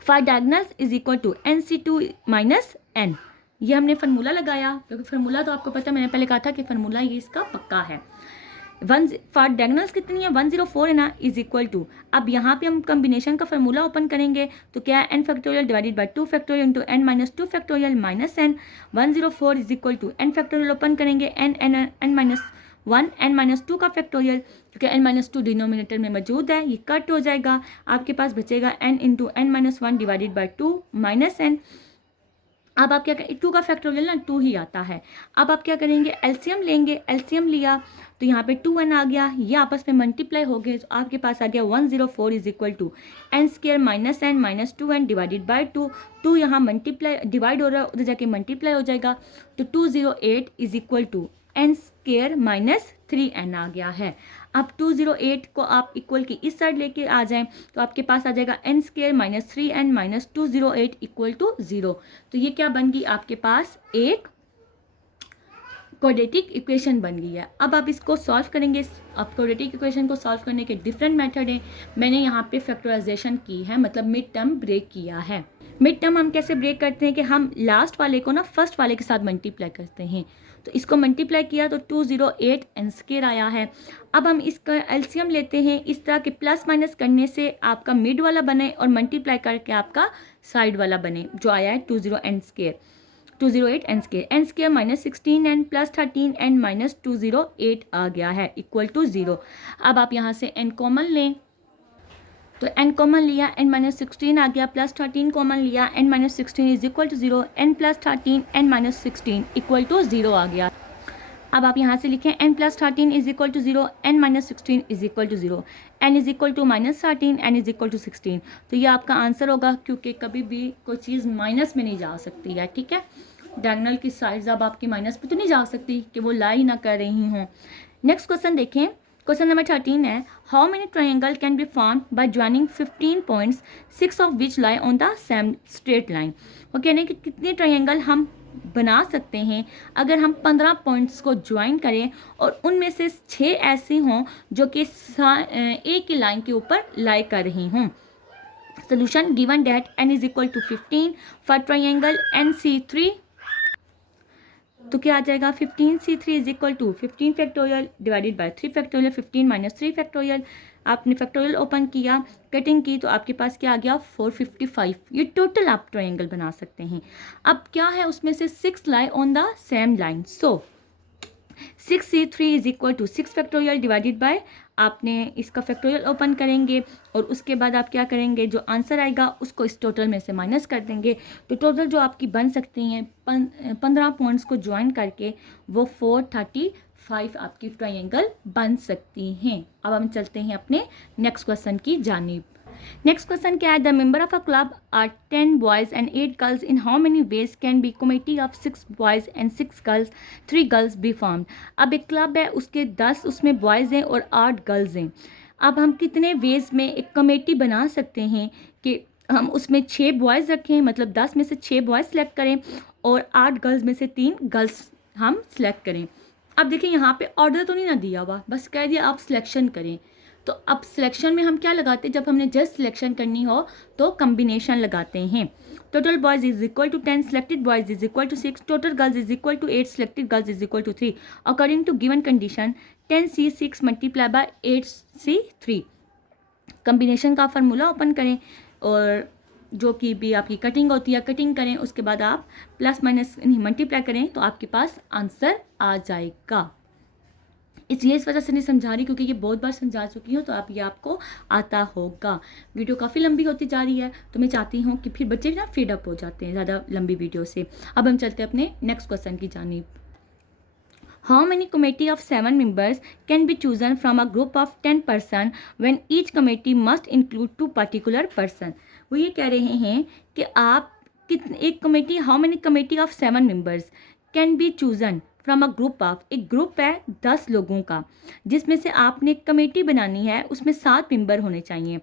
Five diagonals is equal to NC2 minus n, ये हमने फार्मूला लगाया, क्योंकि फार्मूला तो आपको पता है, मैंने पहले कहा था कि फार्मूला ये इसका पक्का है। फॉर डायगोनल्स कितनी है, 104 है ना, इज इक्वल टू, अब यहाँ पे हम कम्बिनेशन का फार्मूला ओपन करेंगे तो क्या है, n factorial divided by 2 factorial into n minus 2 factorial minus n। 104 is equal to n factorial open करेंगे n माइनस 1 n माइनस 2 का फैक्टोरियल, क्योंकि n माइनस 2 डिनोमिनेटर में मौजूद है, ये कट हो जाएगा, आपके पास बचेगा n into n minus 1 divided by 2 minus n। अब आप क्या करें, 2 का फैक्टोरियल ना 2 ही आता है। अब आप क्या करेंगे, एलसीएम लेंगे, एलसीएम लिया तो यहाँ पे 2n आ गया, ये आपस में मल्टीप्लाई हो गए, तो आपके पास आ गया 104 is equal to n square minus n minus 2n divided by 2। 2 यहाँ मल्टीप्लाई डिवाइड हो रहा है, उधर जाके मल्टीप्लाई हो जाएगा, तो 208 is equal to n square minus 3n आ गया है। अब 208 को आप इक्वल की इस साइड लेके आ जाएं तो आपके पास आ जाएगा n square minus 3n minus 208 equal to 0। तो ये क्या बन गई, आपके पास एक क्वाड्रेटिक इक्वेशन बन गई है। अब आप इसको सॉल्व करेंगे। अब क्वाड्रेटिक इक्वेशन को सॉल्व करने के डिफरेंट मेथड हैं, मैंने यहाँ पे फैक्टराइजेशन की है, मतलब मिड टर्म ब्रेक किया है। मिड टर्म हम कैसे ब्रेक करते हैं कि हम लास्ट वाले को ना फर्स्ट वाले के साथ मल्टीप्लाई करते हैं, तो इसको मल्टीप्लाई किया तो 208 n स्क्वायर आया है। अब हम इसका एलसीएम लेते हैं, इस तरह के प्लस माइनस करने से आपका मिड वाला बने और मल्टीप्लाई करके आपका साइड वाला बने, जो आया है 208 n square minus 16n plus 13n minus 208 आ गया है इक्वल टू 0। अब आप यहाँ से n कॉमन लें, तो n कॉमन लिया, n माइनस 16 आ गया, प्लस 13 कॉमन लिया, n minus 16 is equal to 0, n plus 13 n minus 16 equal to 0 आ गया। अब आप यहाँ से लिखें n plus 13 is equal to 0, n minus 16 is equal to 0, n is equal to minus 13, n is equal to 16। तो ये आपका आंसर होगा, क्योंकि कभी भी कोई चीज़ माइनस में नहीं जा सकती है, ठीक है। डायगोनल की साइड्स अब आपकी माइनस पे तो नहीं जा सकती कि वो लाई ना कर रही हों। नेक्स्ट क्वेश्चन देखें, क्वेश्चन नंबर 13 है, how many triangle can be form by joining 15 points 6 of which lie on the same straight line. वो कहने कि कितने ट्राइंगल हम बना सकते हैं अगर हम 15 पॉइंट्स को ज्वाइन करें और उनमें से 6 ऐसे हों जो कि एक ही लाइन के ऊपर लाई कर रही हों। Solution given that n is equal to 15 for triangle NC3, तो क्या आ जाएगा, 15C3 is equal to 15 factorial divided by 3 factorial, 15 minus 3 factorial. आपने फैक्टोरियल ओपन किया, कटिंग की, तो आपके पास क्या आ गया, 455। ये टोटल आप ट्रायंगल बना सकते हैं। अब क्या है, उसमें से 6 lie on the same line, so 6C3 is equal to 6 factorial divided by, आपने इसका फैक्टोरियल ओपन करेंगे और उसके बाद आप क्या करेंगे, जो आंसर आएगा उसको इस टोटल में से माइनस कर देंगे, तो टोटल जो आपकी बन सकती हैं 15 पॉइंट्स को ज्वाइन करके वो 435 आपकी ट्रायंगल बन सकती हैं। अब हम चलते हैं अपने नेक्स्ट क्वेश्चन की जानिब। नेक्स्ट क्वेश्चन क्या है, the member of a club are 10 boys and 8 girls, in how many ways can be committee of 6 boys and 6 girls 3 girls be formed. अब एक क्लब है, उसके 10 उसमें बॉयज़ हैं और 8 गर्ल्स हैं। अब हम कितने वेज में एक कमेटी बना सकते हैं कि हम उसमें 6 बॉयज़ रखें, मतलब 10 में से 6 बॉयज़ सेलेक्ट करें और 8 गर्ल्स में से 3 गर्ल्स हम सेलेक्ट करें। अब देखिए यहाँ पे ऑर्डर तो नहीं ना दिया हुआ, बस कह दिया आप सिलेक्शन करें। तो अब सिलेक्शन में हम क्या लगाते हैं, जब हमने जस्ट सिलेक्शन करनी हो तो कम्बिनेशन लगाते हैं। Total boys is equal to 10, selected boys is equal to 6, total girls is equal to 8, selected girls is equal to 3। According to given condition 10C6 multiply by 8C3। Combination का formula open करें और जो कि भी आपकी cutting होती है cutting करें, उसके बाद आप प्लस माइनस मल्टीप्लाई करें तो आपके पास आंसर आ जाएगा। इस वजह से नहीं समझा रही क्योंकि ये बहुत बार समझा चुकी हूँ, तो आप ये आपको आता होगा। वीडियो काफ़ी लंबी होती जा रही है, तो मैं चाहती हूँ कि फिर बच्चे ना फीड अप हो जाते हैं ज़्यादा लंबी वीडियो से। अब हम चलते हैं अपने नेक्स्ट क्वेश्चन की जानिब। How many committee of 7 members can be chosen from a group of 10 person when each committee must include 2 particular person. वो ये कह रहे हैं कि आप एक committee, how many committee of 7 members, can be chosen from a group of, एक group है 10 लोगों का जिसमें से आपने कमेटी बनानी है, उसमें 7 मेंबर होने चाहिए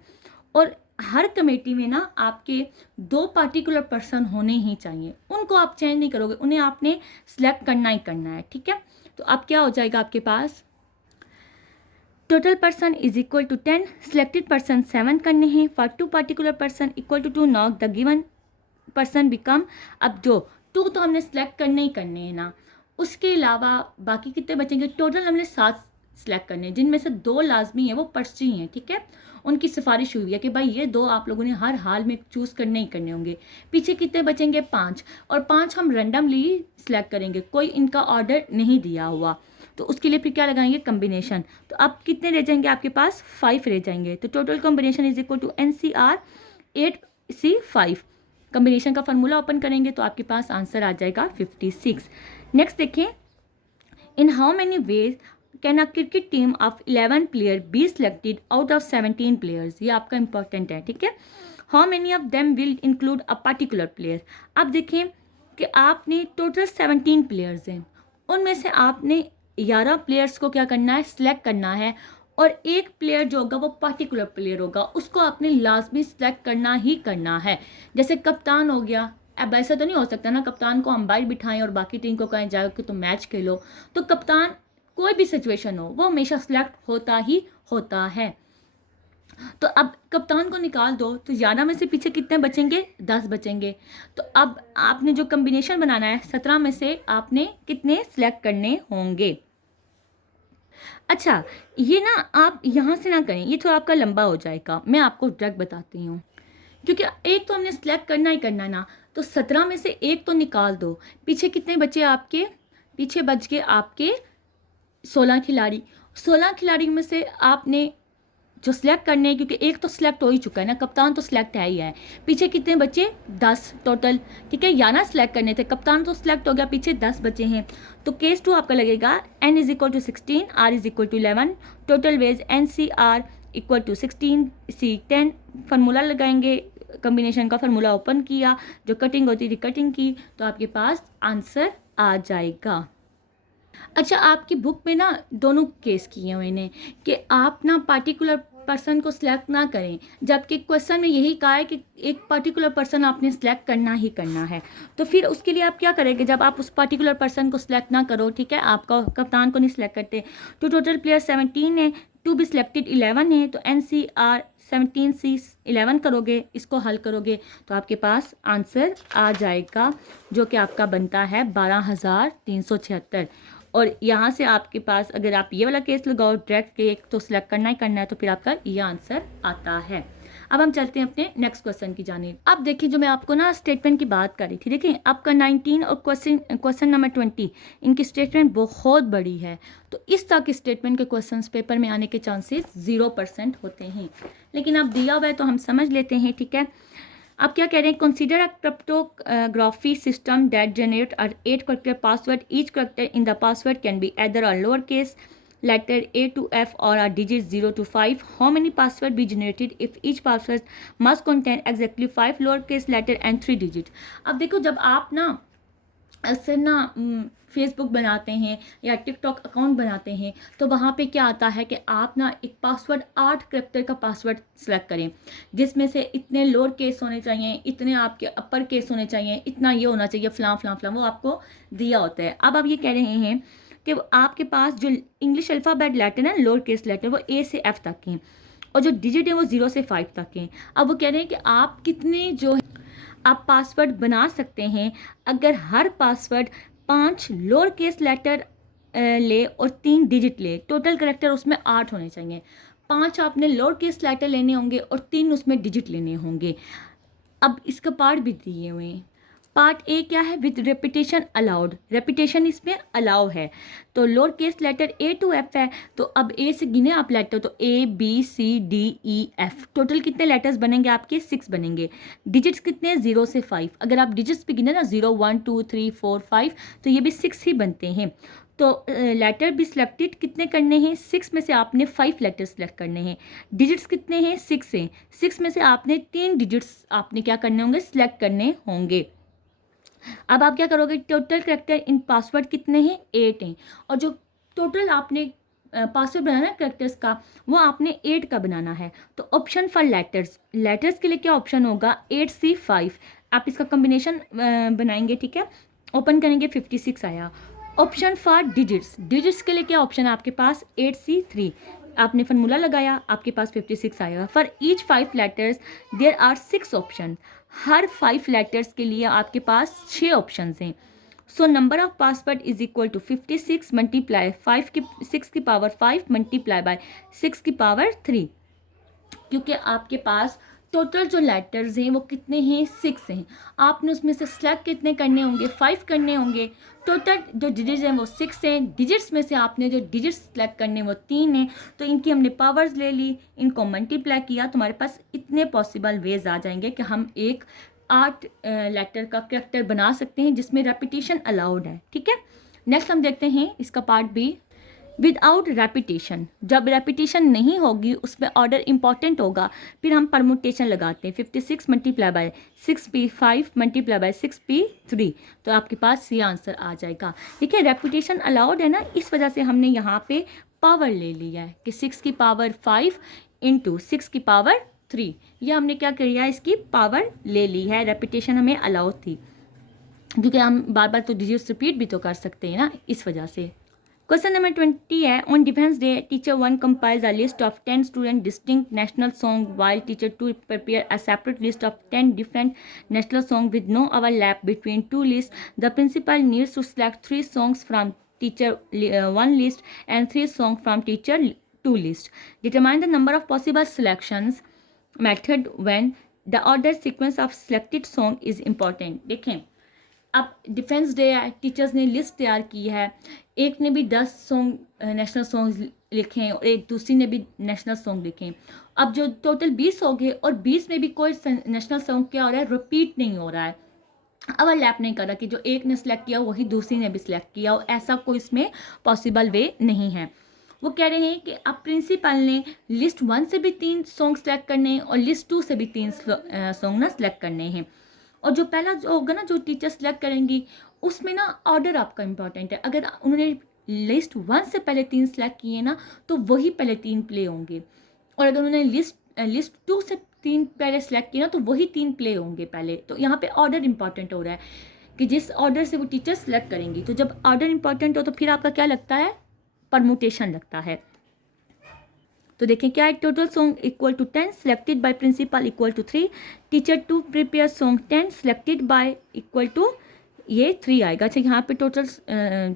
और हर कमेटी में ना आपके 2 पार्टिकुलर पर्सन होने ही चाहिए, उनको आप चेंज नहीं करोगे, उन्हें आपने सिलेक्ट करना ही करना है, ठीक है। तो अब क्या हो जाएगा आपके पास, total person is equal to 10, selected person 7 करने हैं, for 2 particular person equal to 2 not the given person become, अब जो 2 तो हमने सेलेक्ट करने ही करने हैं ना, उसके अलावा बाकी कितने बचेंगे, टोटल हमने 7 सेलेक्ट करने हैं जिनमें से 2 लाजमी हैं, वो पर्ची हैं, ठीक है, उनकी सिफारिश हुई है कि भाई ये 2 आप लोगों ने हर हाल में चूज़ करने ही करने होंगे। पीछे कितने बचेंगे, 5, और 5 हम रैंडमली सिलेक्ट करेंगे, कोई इनका ऑर्डर नहीं दिया हुआ, तो उसके लिए फिर क्या लगाएंगे, कम्बिनेशन। तो अब कितने रह जाएंगे आपके पास, 5 रह जाएंगे, तो total combination is equal to NCR 8C5। Combination का फार्मूला ओपन करेंगे तो आपके पास आंसर आ जाएगा 56। नेक्स्ट देखें, in how many ways can a cricket team of 11 player be selected out of 17 players, ये आपका इंपॉर्टेंट है, ठीक है। How many of them will include a particular player, अब देखें कि आपने टोटल 17 प्लेयर्स हैं, उनमें से आपने 11 प्लेयर्स को क्या करना है, सिलेक्ट करना है, और एक प्लेयर जो होगा वो पर्टिकुलर प्लेयर होगा, उसको आपने लाजमी सिलेक्ट करना ही करना है। जैसे कप्तान हो गया, अब ऐसा तो नहीं हो सकता ना कप्तान को अंपायर बिठाएं और बाकी टीम को कहें जाओ कि तुम मैच खेलो, तो कप्तान कोई भी सिचुएशन हो वो हमेशा सिलेक्ट होता ही होता है। तो अब कप्तान को निकाल दो तो 11 में से पीछे कितने बचेंगे, 10 बचेंगे। तो अब आपने जो कम्बिनेशन बनाना है 17 में से आपने कितने सिलेक्ट करने होंगे। अच्छा, ये ना आप यहाँ से ना करें, ये थोड़ा आपका लंबा हो जाएगा, मैं आपको डायरेक्ट बताती हूँ, क्योंकि एक तो हमने सिलेक्ट करना ही करना ना, तो 17 में से एक तो निकाल दो, पीछे कितने बचे आपके, पीछे बच गए आपके 16 खिलाड़ी। 16 खिलाड़ी में से आपने जो सिलेक्ट करने हैं, क्योंकि एक तो सिलेक्ट हो ही चुका है ना, कप्तान तो सिलेक्ट है ही है, पीछे कितने बचे, 10 टोटल, ठीक है, 11 सिलेक्ट करने थे, कप्तान तो सिलेक्ट हो गया, पीछे 10 बचे हैं। तो केस 2 आपका लगेगा n is equal to 16, r is equal to 11, total ways NCR equal to 16 C 10, formula लगाएंगे, कम्बिनेशन का फार्मूला ओपन किया, जो कटिंग होती थी कटिंग की, तो आपके पास आंसर आ जाएगा। अच्छा, आपकी बुक में ना दोनों केस किए हुए हैं कि आप ना पार्टिकुलर पर्सन को सिलेक्ट ना करें, जबकि क्वेश्चन में यही कहा है कि एक पर्टिकुलर पर्सन आपने सिलेक्ट करना ही करना है। तो फिर उसके लिए आप क्या करेंगे, जब आप उस पर्टिकुलर पर्सन को सिलेक्ट ना करो, ठीक है, आपका कप्तान को नहीं सिलेक्ट करते, तो टोटल प्लेयर 17 है, टू बी सिलेक्टेड 11 है, तो NCR 17C 11 करोगे, इसको हल करोगे तो आपके पास आंसर आ जाएगा, जो कि आपका बनता है 12,376। और यहाँ से आपके पास अगर आप ये वाला केस लगाओ डायरेक्ट के एक तो सिलेक्ट करना ही करना है, तो फिर आपका ये आंसर आता है। अब हम चलते हैं अपने नेक्स्ट क्वेश्चन की जानिब। अब देखिए, जो मैं आपको ना स्टेटमेंट की बात कर रही थी, देखिए आपका 19 और क्वेश्चन नंबर 20, इनकी स्टेटमेंट बहुत बड़ी है, तो इस तरह के स्टेटमेंट के क्वेश्चन पेपर में आने के चांसेस 0% होते हैं, लेकिन अब दिया हुआ है तो हम समझ लेते हैं, ठीक है। आप क्या कह रहे हैं, consider a cryptography system that generate 8 character password, each character in the password can be either a lower case letter A to F or a digit 0 to 5. How many password be generated if each password must contain exactly 5 lowercase letter and 3 digit? अब देखो, जब आप ना ऐसे ना Facebook बनाते हैं या टिकटॉक अकाउंट बनाते हैं, तो वहाँ पे क्या आता है कि आप ना एक पासवर्ड 8 करेक्टर का पासवर्ड सेलेक्ट करें, जिसमें से इतने लोअर केस होने चाहिए, इतने आपके अपर केस होने चाहिए, इतना ये होना चाहिए, फलां फलां फलां, वो आपको दिया होता है। अब आप ये कह रहे हैं कि आपके पास जो इंग्लिश अल्फ़ाबेट लेटर है, लोअर केस लेटर, वो A से F तक हैं, और जो डिजिट है वो 0 से 5 तक हैं। अब वो कह रहे हैं कि आप कितने जो आप पासवर्ड बना सकते हैं अगर हर पासवर्ड 5 लोअर केस लेटर ले और 3 डिजिट ले, टोटल करेक्टर उसमें 8 होने चाहिए। 5 आपने लोअर केस लेटर लेने होंगे और 3 उसमें डिजिट लेने होंगे। अब इसका पार्ट भी दिए हुए हैं। पार्ट ए क्या है, विद रेपिटेशन अलाउड, रेपिटेशन इसमें अलाउ है, तो lower case letter A to F है, तो अब A से गिने आप लेटर, तो A B C D E F, total कितने लेटर्स बनेंगे आपके, 6 बनेंगे। डिजिट्स कितने, 0 से 5, अगर आप डिजिट्स पे गिने ना 0 1 2 3 4 5, तो ये भी 6 ही बनते हैं। तो लेटर भी सिलेक्टेड कितने करने हैं, 6 में से आपने 5 लेटर सेलेक्ट करने हैं। डिजिट्स कितने हैं, 6 हैं, 6 में से आपने 3 डिजिट्स आपने क्या करने होंगे, सिलेक्ट करने होंगे। अब आप क्या करोगे, टोटल कैरेक्टर इन पासवर्ड कितने हैं, 8 हैं, और जो टोटल आपने पासवर्ड बनाना है कैरेक्टर्स का, वो आपने 8 का बनाना है। तो ऑप्शन फॉर लेटर्स, लेटर्स के लिए क्या ऑप्शन होगा, 8C5। आप इसका कॉम्बिनेशन बनाएंगे, ठीक है, ओपन करेंगे 56 आया। ऑप्शन फॉर डिजिट्स, डिजिट्स के लिए क्या ऑप्शन है आपके पास, 8C3। आपने फार्मूला लगाया, आपके पास 56 आएगा। For each 5 letters there are 6 option, हर 5 लेटर्स के लिए आपके पास 6 ऑप्शन हैं। So number of password is equal to 56 multiply 5 की 6 की पावर 5 मल्टीप्लाई बाय 6 की पावर 3, क्योंकि आपके पास टोटल जो लेटर्स हैं वो कितने हैं, 6 हैं। आपने उसमें से सेलेक्ट कितने करने होंगे, 5 करने होंगे। टोटल जो डिजिट्स हैं वो 6 हैं। डिजिट्स में से आपने जो डिजिट्स सेलेक्ट करने वो 3 हैं। तो इनकी हमने पावर्स ले ली, इनको मल्टीप्लाई किया, तो हमारे पास इतने पॉसिबल वेज आ जाएंगे कि हम एक 8 लेटर का कैरेक्टर बना सकते हैं जिसमें रेपिटेशन अलाउड है, ठीक है। नेक्स्ट हम देखते हैं इसका पार्ट बी, विदाउट रेपिटेशन। जब रेपिटेशन नहीं होगी, उसमें ऑर्डर इंपॉर्टेंट होगा, फिर हम परमुटेशन लगाते हैं। 56 multiply by 6P5 multiply by 6P3, तो आपके पास ये आंसर आ जाएगा, ठीक है। रेपिटेशन अलाउड है ना, इस वजह से हमने यहाँ पे पावर ले लिया है कि 6 की पावर 5 इंटू 6 की पावर 3, ये हमने क्या किया, इसकी पावर ले ली है। रेपिटेशन हमें अलाउड थी, क्योंकि हम बार बार तो डिजिट्स रिपीट भी तो कर सकते हैं ना, इस वजह से। क्वेश्चन नंबर 20 है, on defence day teacher 1 compiles a list of 10 student distinct national song while teacher 2 prepare a separate list of 10 different national song with no overlap between 2 list. The principal needs to select 3 songs from teacher 1 list and 3 song from teacher 2 list. Determine the number of possible selections method when the order sequence of selected song is important. देखें, अब defence day है, teachers ने list तैयार की है, एक ने भी 10 सॉन्ग नेशनल सॉन्ग लिखे हैं और एक दूसरी ने भी नेशनल सॉन्ग लिखे हैं। अब जो टोटल 20 हो गए और 20 में भी कोई नेशनल सॉन्ग क्या हो रहा है, रिपीट नहीं हो रहा है, ओवरलैप नहीं कर रहा कि जो एक ने सिलेक्ट किया वही दूसरी ने भी सिलेक्ट किया, और ऐसा कोई इसमें पॉसिबल वे नहीं है। वो कह रहे हैं कि अब प्रिंसिपल ने लिस्ट 1 से भी 3 सॉन्ग सेलेक्ट करने हैं और लिस्ट 2 से भी 3 सॉन्ग ना सेलेक्ट करने हैं। और जो पहला जो होगा ना, जो टीचर सेलेक्ट करेंगी, उसमें ना ऑर्डर आपका इंपॉर्टेंट है। अगर उन्होंने लिस्ट 1 से पहले 3 सेलेक्ट किए ना, तो वही पहले 3 प्ले होंगे, और अगर उन्होंने लिस्ट 2 से 3 पहले सेलेक्ट किए ना, तो वही 3 प्ले होंगे पहले। तो यहाँ पे ऑर्डर इंपॉर्टेंट हो रहा है कि जिस ऑर्डर से वो टीचर सेलेक्ट करेंगी। तो जब ऑर्डर इंपॉर्टेंट हो तो फिर आपका क्या लगता है, परमुटेशन लगता है। तो देखें क्या है, total song equal to 10 selected by principal equal to 3, teacher 2 prepare song 10 selected by equal to ये 3 आएगा। अच्छा, यहाँ पे टोटल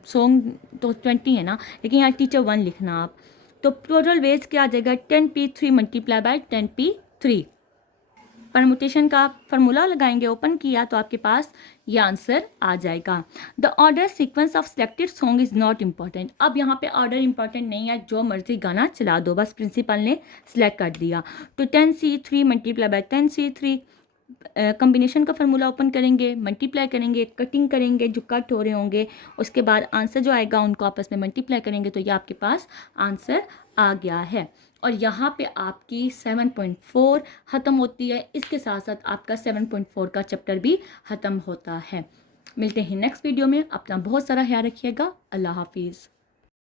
सॉन्ग तो 20 है ना, लेकिन यहाँ टीचर 1 लिखना आप, तो टोटल वेज क्या आ जाएगा, 10P3 multiply by 10P3। Permutation का फार्मूला लगाएंगे, ओपन किया तो आपके पास ये आंसर आ जाएगा। The order sequence of selected song is not important. अब यहाँ पे ऑर्डर इंपॉर्टेंट नहीं है, जो मर्जी गाना चला दो, बस प्रिंसिपल ने सिलेक्ट कर दिया। तो 10C3 multiply by 10C3, combination का फार्मूला ओपन करेंगे, मल्टीप्लाई करेंगे, कटिंग करेंगे जो कट हो रहे होंगे, उसके बाद आंसर जो आएगा उनको आपस में मल्टीप्लाई करेंगे, तो ये आपके पास आंसर आ गया है। और यहाँ पे आपकी 7.4 ख़त्म होती है, इसके साथ साथ आपका 7.4 का चैप्टर भी ख़त्म होता है। मिलते हैं नेक्स्ट वीडियो में, अपना बहुत सारा ख्याल रखिएगा। अल्लाह हाफिज़।